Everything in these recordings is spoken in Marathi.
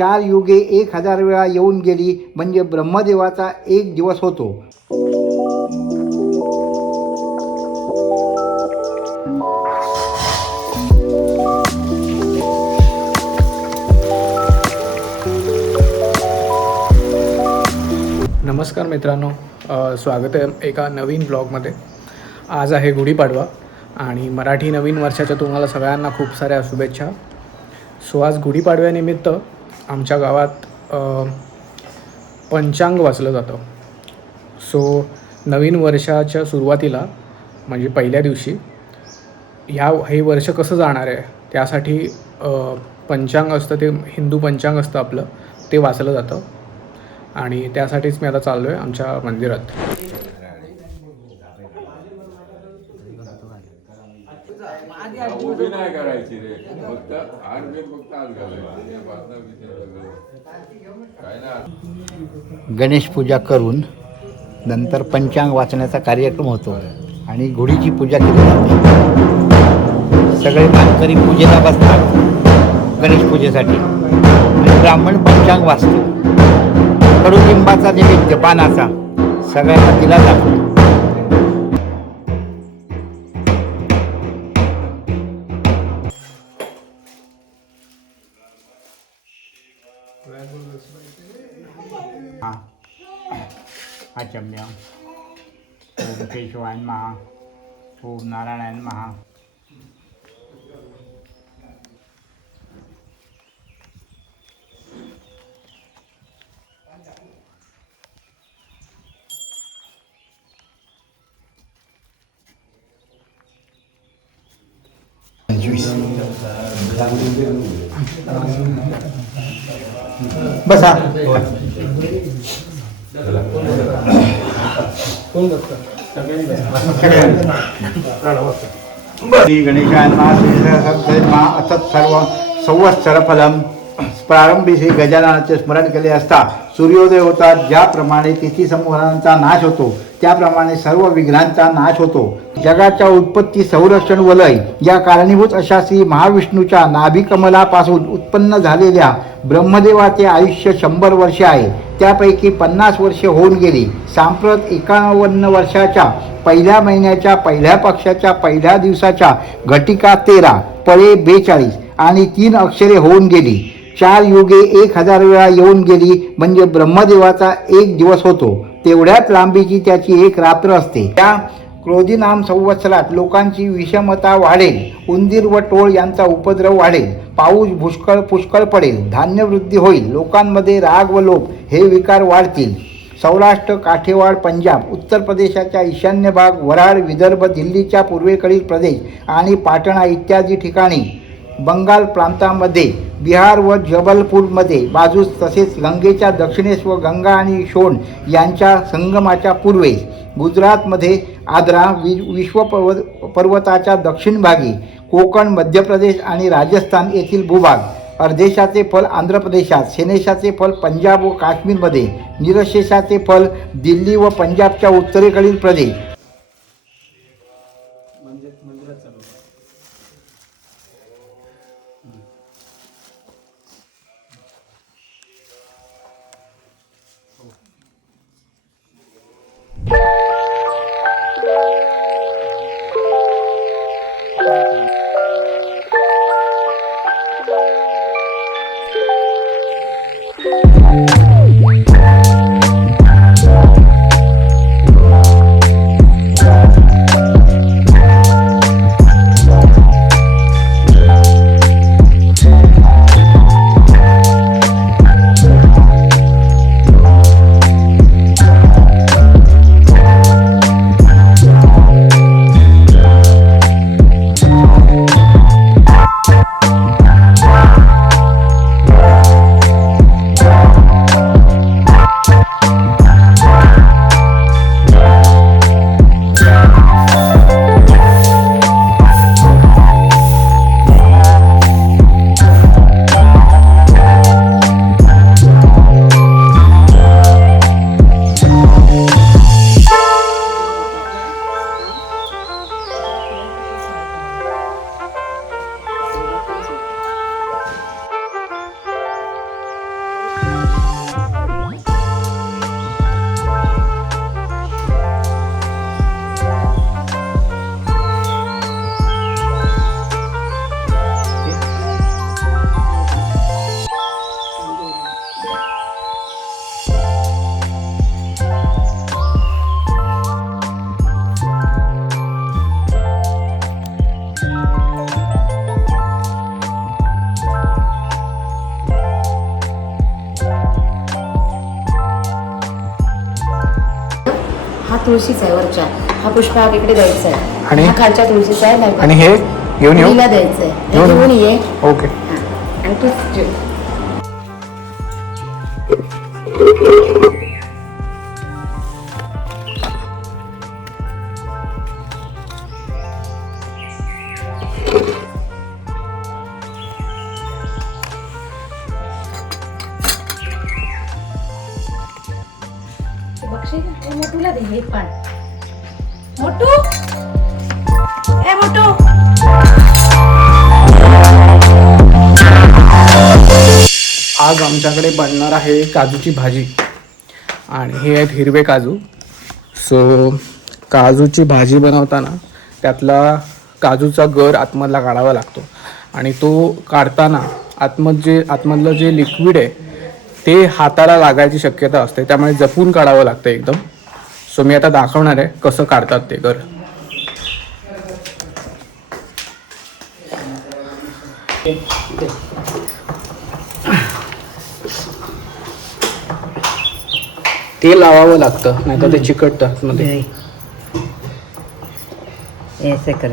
चार युगे एक हजार वेळा येऊन गेली म्हणजे ब्रह्मदेवाचा एक दिवस होतो. नमस्कार मित्रांनो स्वागत आहे एका नवीन ब्लॉगमध्ये. आज आहे गुढीपाडवा आणि मराठी नवीन वर्षाच्या तुम्हाला सगळ्यांना खूप साऱ्या शुभेच्छा. सो आज गुढीपाडव्यानिमित्त आमच्या गावात पंचांग वाचलं जातं. सो नवीन वर्षाच्या सुरुवातीला म्हणजे पहिल्या दिवशी ह्या हे वर्ष कसं जाणार आहे त्यासाठी पंचांग असतं ते हिंदू पंचांग असतं आपलं ते वाचलं जातं. आणि त्यासाठीच मी आता चाललो आहे आमच्या मंदिरात. नाही करायची रे. फक्त फक्त आत घालायची बातम्या बितम्या सगळं. काय ना गणेश पूजा करून नंतर पंचांग वाचण्याचा कार्यक्रम होतो आणि गुढीची पूजा केली जाते. सगळे मानकरी पूजेला बसतात गणेश पूजेसाठी. आणि ब्राह्मण पंचांग वाचतो. कडुलिंबाचा नैवेद्य पानाचा सगळ्यांना दिला जातो આ જમ્યા ઓમ કેશવાય મહા ઓમ નારાયણ મહા બસ હા बसा श्री गणेशाय मा असत सर्व संवत्सरफलम. प्रारंभी श्री गजाननाचे स्मरण केले असता सूर्योदय होता ज्याप्रमाणे तिथी समूहांचा नाश होतो त्याप्रमाणे सर्व विघ्नांचा नाश होतो. जगाच्या उत्पत्ती संरक्षण वलय या कारणीभूत अशा श्री महाविष्णूच्या नाभिकमलापासून उत्पन्न झालेल्या ब्रह्मदेवाचे आयुष्य शंभर वर्षे आहे. त्यापैकी पन्नास वर्षे होऊन गेली. सांप्रत एकावन्न वर्षाच्या पहिल्या महिन्याच्या पहिल्या पक्षाच्या पहिल्या दिवसाच्या घटिका तेरा पळे बेचाळीस आणि तीन अक्षरे होऊन गेली. चार युगे एक हजार वेळा येऊन गेली म्हणजे ब्रह्मदेवाचा एक दिवस होतो. तेवढ्याच लांबीची त्याची एक रात्र असते. त्या क्रोधीनाम संवत्सरात लोकांची विषमता वाढेल. उंदीर व टोळ यांचा उपद्रव वाढेल. पाऊस पुष्कळ पुष्कळ पडेल. धान्यवृद्धी होईल. लोकांमध्ये राग व लोभ हे विकार वाढतील. सौराष्ट्र काठेवाड पंजाब उत्तर प्रदेशाच्या ईशान्य भाग वराड विदर्भ दिल्लीच्या पूर्वेकडील प्रदेश आणि पाटणा इत्यादी ठिकाणी बंगाल प्रांतामध्ये बिहार व जबलपूरमध्ये बाजूस तसेच गंगेच्या दक्षिणेस व गंगा आणि शोण यांच्या संगमाच्या पूर्वेस गुजरातमध्ये आद्रा वि विश्व पर्व पर्वताच्या दक्षिण भागी कोकण मध्य प्रदेश आणि राजस्थान येथील भूभाग. अर्धेशाचे फल आंध्र प्रदेशात शेनेशाचे फल पंजाब व काश्मीरमध्ये निरशेषाचे फल दिल्ली व पंजाबच्या उत्तरेकडील प्रदेश. तुळशीचा आहे वरच्या. हा पुष्पहार इकडे द्यायचा आहे. आणि? हा खालच्या तुळशीचा आहे नाही आणि हे घेऊन येऊ? द्यायचं आहे. घेऊन? ये. ओके. आणि तूच आज आमच्याकडे बनणार आहे काजूची भाजी. आणि हे आहेत हिरवे काजू. सो काजूची भाजी बनवताना त्यातला काजूचा गर आतमधला काढावा लागतो. आणि तो काढताना आतमध जे आतमधलं जे लिक्विड आहे ते हाताला लागायची शक्यता असते. त्यामुळे जपून काढावं लागतं एकदम. सो मी आता दाखवणार आहे कसं काढतात ते गर. ते लावावं लागतं नाहीतर ते चिकटतात मध्ये. ऐसे कर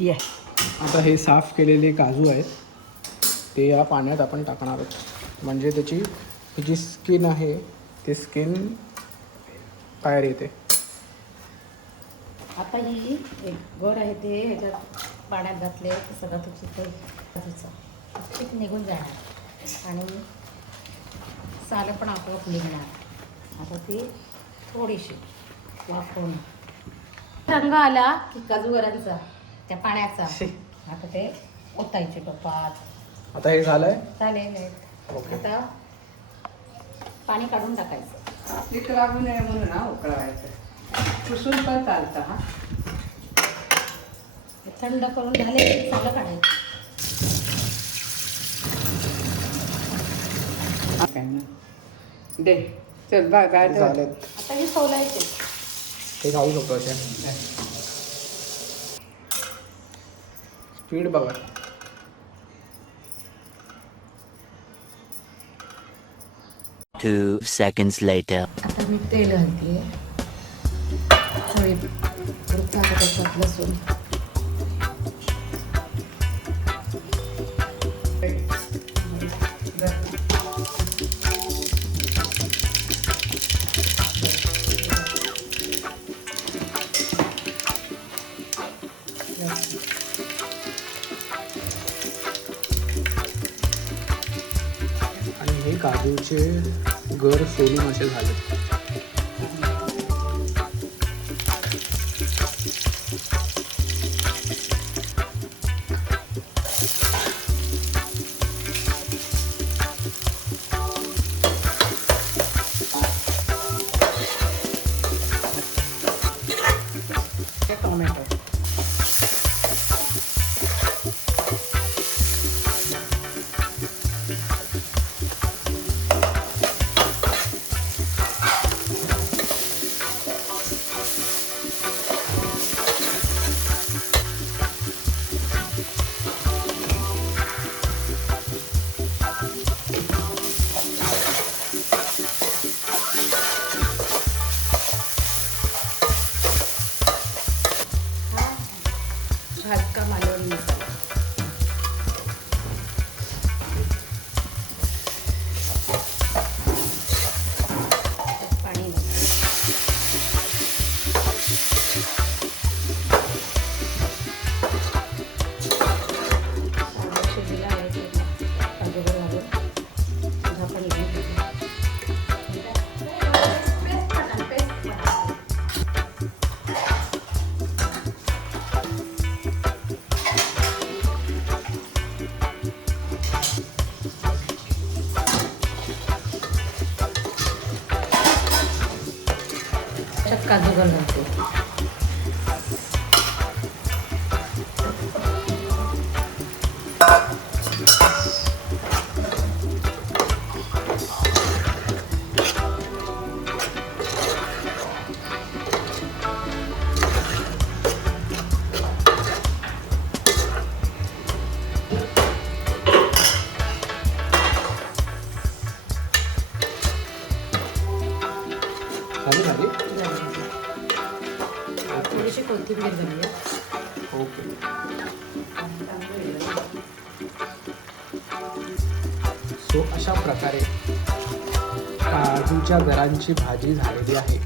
ये. आता हे साफ केलेले काजू आहेत. ते या पाण्यात आपण टाकणार आहोत. म्हणजे त्याची जी स्किन आहे ती स्किन बाहेर येते. आता ही एक गोड आहे ते ह्याच्यात पाण्यात घातले सगळं तुझी ते काजूचं. निघून जाणार. आणि सालं पण आपोआप निघणार. आता ती थोडीशी वाफवून रंग आला की काजू गरांचा त्या पाण्याचा. आता ते ओतायचे टोपात आता हे झालंय? चालेल ओके. आता पाणी काढून टाकायचं. पीठ लागू नये म्हणून ना उकळवायचं. पुसून पण चालतं हा. ते थंड करून झाले की चांगलं काढायचं. हा काय दे. चल बा काय झालेत. आता हे सोलायचे. हे खाऊ शकतो असे स्पीड बघा. Two seconds later. आता मी तेल घालते. लसूण काजूचे गर सोलून असे झाले. काजू घालते थोडीशी कोथिंबीर घालूया ओके. सो अशा प्रकारे काजूच्या घरांची भाजी झालेली आहे.